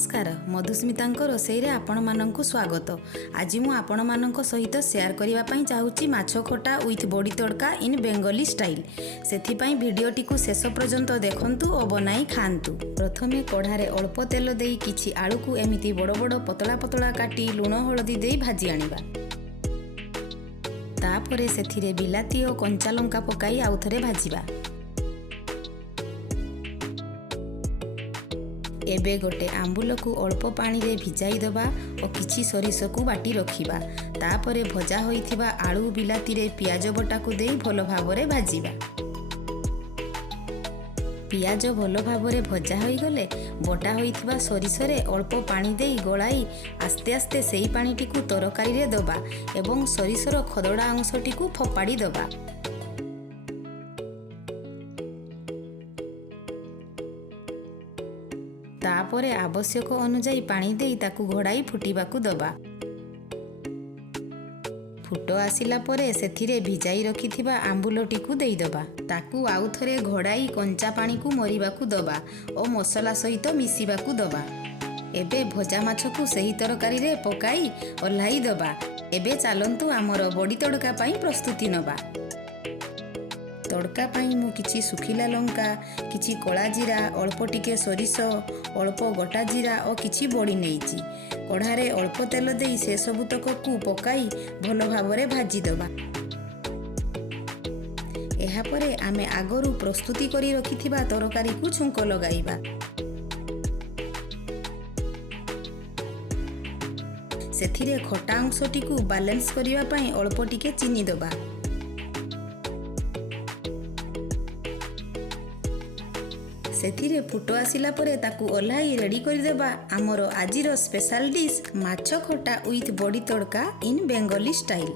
नमस्कार मधुस्मिता रोसई आपण स्वागत। आज मु आपण सहित शेयर करने चाहूँगी माछ खटा विथ बड़ी तड़का इन बेंगली स्टाइल। से भिडटी को शेष पर्यंत देखंतु और बनाई खातु। प्रथमे कढ़ारे अल्प तेल दे किछि आलू को एमिति बड़ बड़ पतला पतला काटी लुण हलदी दे भाजी आनिबा। तापरे सेथिरे बिलाती और कंचा लंका पकाई आउ थरे भाजिबा। एबे गोटे आंबुल को अल्प पानी रे भिजाई दबा और किछि सोरिष को बाटी रखिबा। तापरे भजा होइथिबा आलू बिलाती रे पियाज बटा को देई भलो भाबरे भाजिबा। पियाज भलो भाबरे भजा होई गले बटा होइथिबा सोरिष रे अल्प पानी देई गलाई आस्ते आस्ते सेई पानीटी को तरकारी रे दबा एवं सोरिषर खदड़ा अंशटी को फपाड़ी दबा। तापरे आवश्यक अनुजाई पानी देई ताकू घोड़ाई फुटिबाकू दबा। फुट आसिला परे सेथिरे भिजाई रखिथिबा आंबुलटी को देई दबा। ताकू आउ थरे घोड़ाई कंचा पानी को मरिबाकू दबा और मसला सहित मिसिबाकू दबा। एबे भजा माछ को सही तरकारी रे पकाई ओल्हाई दबा। एबे चलंतु आमर बड़ी तड़का पाई प्रस्तुति नबा। तड़का पाई मु किछि सुखिला लंका किछि कला जीरा अल्प टिके सोरिष अल्प गोटा जीरा और किछि बड़ी नेइछि। कढ़ारे अल्प तेल देई से सबुतक को पकाई भलो भाबरे भाजी दबा। एहा परे आमे आगरु प्रस्तुति करी रखिथिबा तरकारी को छुंक लगाइबा। सेथिरे खटा अंशटी को बैलेंस करिवा पई अल्प टिके चीनी दबा। सेथिरे फुट आसिला परे ताकू ओल्हाई रेडी कर देबा आमर आजिर स्पेशल डिश माछ खटा विथ बड़ी तड़का इन बेंगली स्टाइल।